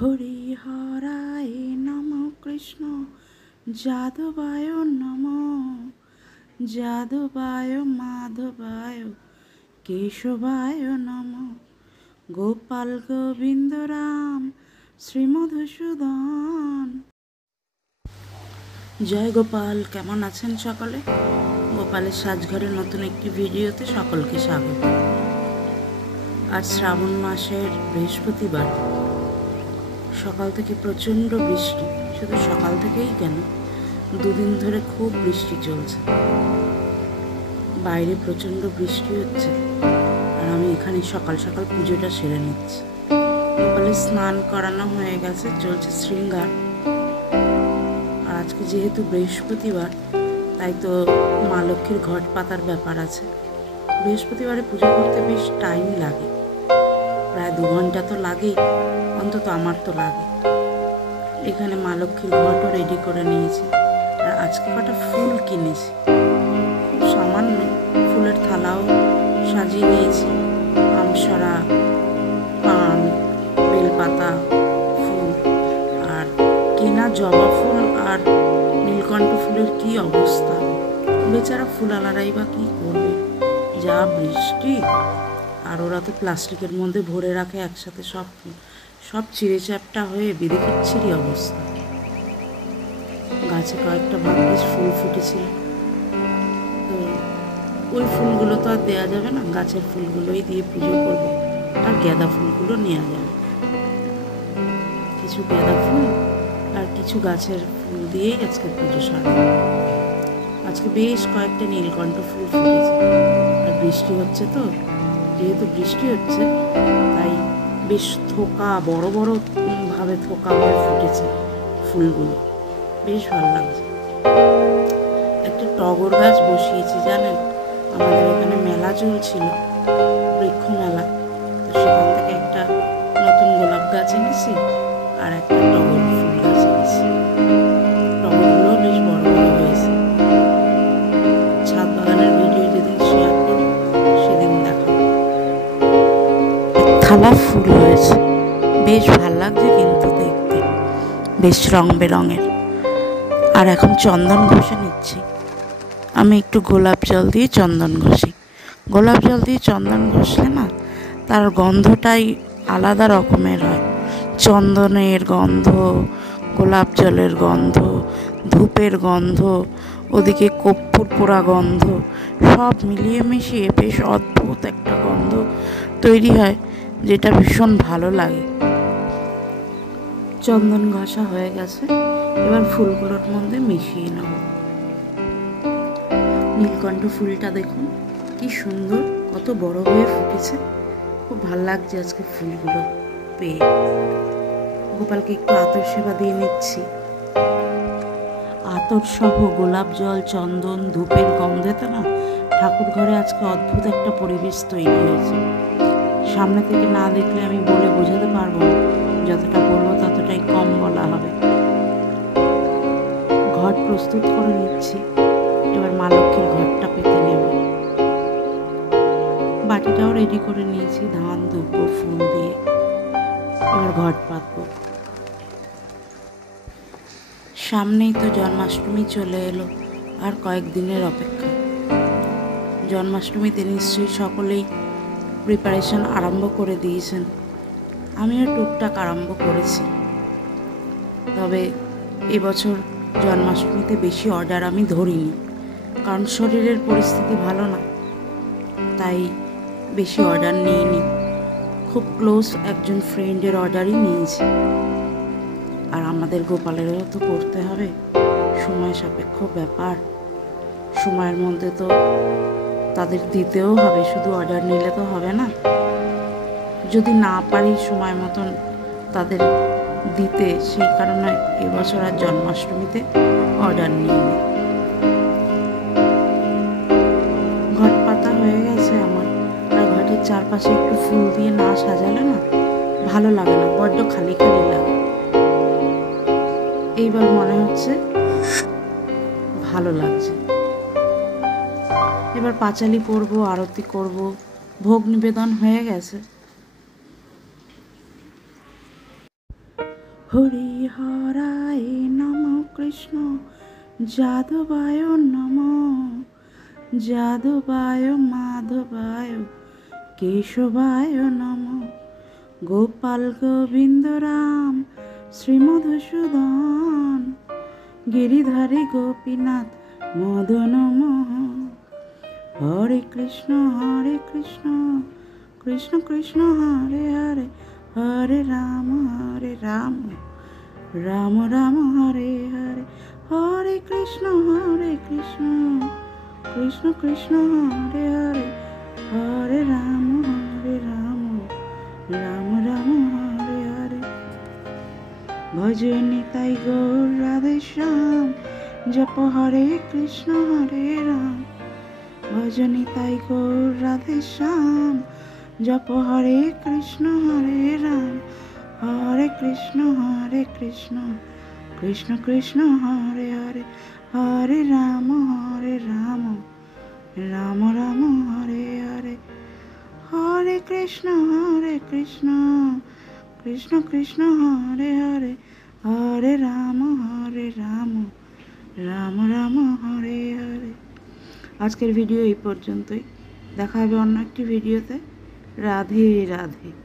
হরি হরায় নম কৃষ্ণ যাদবায় নম যাদবায় মাধবায় কেশবায় নম গোপাল গোবিন্দ রাম শ্রীমধুসূদন। জয় গোপাল। কেমন আছেন সকলে? গোপালের সাজঘরের নতুন একটি ভিডিওতে সকলকে স্বাগত। আজ শ্রাবণ মাসের বৃহস্পতিবার। সকাল থেকে প্রচণ্ড বৃষ্টি, শুধু সকাল থেকেই কেন, দুদিন ধরে খুব বৃষ্টি চলছে। বাইরে প্রচণ্ড বৃষ্টি হচ্ছে আর আমি এখানে সকাল সকাল পুজোটা সেরে নিচ্ছি। গোপালের স্নান করানো হয়ে গেছে, চলছে শৃঙ্গার। আর আজকে যেহেতু বৃহস্পতিবার, তাই তো মা লক্ষ্মীর ঘট পাতার ব্যাপার আছে। বৃহস্পতিবারে পুজো করতে বেশ টাইম লাগে, প্রায় 2 ঘন্টা তো লাগেই, অন্তত আমার তো লাগে। এখানে মা লক্ষ্মীর ঘটও রেডি করে নিয়েছি। আর আজকে কটা ফুল কিনেছি, খুব সামান্য ফুলের থালাও সাজিয়ে নিয়েছি। আমসরা, পান, বেলপাতা, ফুল, আর কেনা জবা ফুল আর নীলকণ্ঠ ফুলের কি অবস্থা। বেচারা ফুলালারাই বা কি করবে, যা বৃষ্টি। আর ওরা তো প্লাস্টিকের মধ্যে ভরে রাখে একসাথে সব চিড়ে চ্যাপটা হয়ে বিড়ি অবস্থা। গাছে কয়েকটা ভাগ্যিস ফুল ফুটেছিল, তো ওই ফুলগুলো তো আর দেওয়া যাবে না, গাছের ফুলগুলোই দিয়ে পুজো করবো। আর গাঁদা ফুলগুলো নেওয়া যাবে, কিছু গাঁদা ফুল আর কিছু গাছের ফুল দিয়েই আজকে পুজো সারব। আজকে বেশ কয়েকটা নীলকণ্ঠ ফুল ফুটেছে। আর বৃষ্টি হচ্ছে তো, যেহেতু বৃষ্টি হচ্ছে তাই বেশ থোকা, বড় বড় ভাবে থোকা হয়ে ফুটেছে ফুলগুলো, বেশ ভালো লাগছে। একটা টগর গাছ বসিয়েছি, জানেন, আমাদের এখানে মেলা চলছিল, বৃক্ষ মেলা, তো সেখান থেকে একটা নতুন গোলাপ গাছ এনেছি আর একটা টগর ফুল গাছ এনেছি। টগরগুলো বেশ বড় বড় হয়েছে। ছাদ বাগানের ভিডিও যেদিন শেয়ার করব সেদিন দেখাবো। থালা ফুল হয়েছে, বেশ ভালো লাগছে কিন্তু দেখতে, বেশ রং বেরঙের। আর এখন চন্দন ঘষে নিচ্ছি। আমি একটু গোলাপ জল দিয়ে চন্দন ঘষি। গোলাপ জল দিয়ে চন্দন ঘষলে না, তার গন্ধটাই আলাদা রকমের হয়। চন্দনের গন্ধ, গোলাপ জলের গন্ধ, ধূপের গন্ধ, ওদিকে কর্পূর পোড়া গন্ধ, সব মিলিয়ে মিশিয়ে বেশ অদ্ভুত একটা গন্ধ তৈরি হয়, যেটা ভীষণ ভালো লাগে। চন্দন ঘষা হয়ে গেছে, এবার ফুলগুলোর মধ্যে মিশিয়ে নেব। নীলকণ্ঠ ফুলটা দেখুন কি সুন্দর, কত বড় হয়ে ফুটেছে, খুব ভাল লাগছে আজকে ফুলগুলো পেয়ে। গোপালকে একটু আতর সেবা দিয়ে নিচ্ছি। আতর সহ গোলাপ জল, চন্দন, ধূপের গন্ধেতে না ঠাকুর ঘরে আজকে অদ্ভুত একটা পরিবেশ তৈরি হয়েছে। সামনে থেকে না দেখলে আমি বলে বোঝাতে পারবো না, যতটা বলবো ততটাই কম বলা হবে। ঘট প্রস্তুত করে নিচ্ছি, এবার মা লক্ষ্মীর ঘটটা পেতে নেব। বাটিটাও রেডি করে নিয়েছি ধান, দুব্ব, ফুল দিয়ে। এবার ঘট পাতবো। সামনেই তো জন্মাষ্টমী চলে এলো, আর কয়েকদিনের অপেক্ষা। জন্মাষ্টমীতে নিশ্চয়ই সকলেই প্রিপারেশন আরম্ভ করে দিয়েছেন, আমিও টুকটাক আরম্ভ করেছি। তবে এবছর জন্মাষ্টমীতে বেশি অর্ডার আমি ধরিনি, কারণ শরীরের পরিস্থিতি ভালো না, তাই বেশি অর্ডার নিইনি। খুব ক্লোজ একজন ফ্রেন্ডের অর্ডারই নিয়েছি। আর আমাদের গোপালেরও তো করতে হবে, সময় সাপেক্ষ ব্যাপার। সময়ের মধ্যে তো তাদের দিতেও হবে, শুধু অর্ডার নিলে তো হবে না। যদি না পারি সময় মতন তাদের দিতে, সেই কারণে এবছর আর জন্মাষ্টমীতে অর্ডার নিইনি। ঘট পাতা হয়ে গেছে আমার। আর ঘটের চারপাশে একটু ফুল দিয়ে না সাজালে না ভালো লাগে না, বড্ড খালি খালি লাগে। এইবার মনে হচ্ছে ভালো লাগছে। এবার পাঁচালি পরবো, আরতি করব, ভোগ নিবেদন হয়ে গেছে। হরি হরায় নম কৃষ্ণ যাদবায় নম যাদবায় মাধবায় কেশবায় নম গোপাল গোবিন্দ রাম শ্রীমধুসূদন গিরিধারী গোপীনাথ মদন মোহন হরে কৃষ্ণ কৃষ্ণ কৃষ্ণ হরে হরে হরে রাম রাম রাম হরে হরে হরে কৃষ্ণ কৃষ্ণ কৃষ্ণ হরে হরে হরে রাম রাম রাম হরে হরে ভজ নিতাই গৌর রাধে শ্যাম জপ হরে কৃষ্ণ হরে রাম ভজ নিতাই গৌর রাধে শ্যাম জপ হরে কৃষ্ণ রাম হরে কৃষ্ণ কৃষ্ণ কৃষ্ণ হরে হরে হরে রাম রাম রাম হরে হরে হরে কৃষ্ণ কৃষ্ণ কৃষ্ণ হরে হরে হরে রাম রাম রাম হরে হরে। আজকের ভিডিও এই পর্যন্তই, দেখা হবে অন্য একটি ভিডিওতে। রাধে রাধে।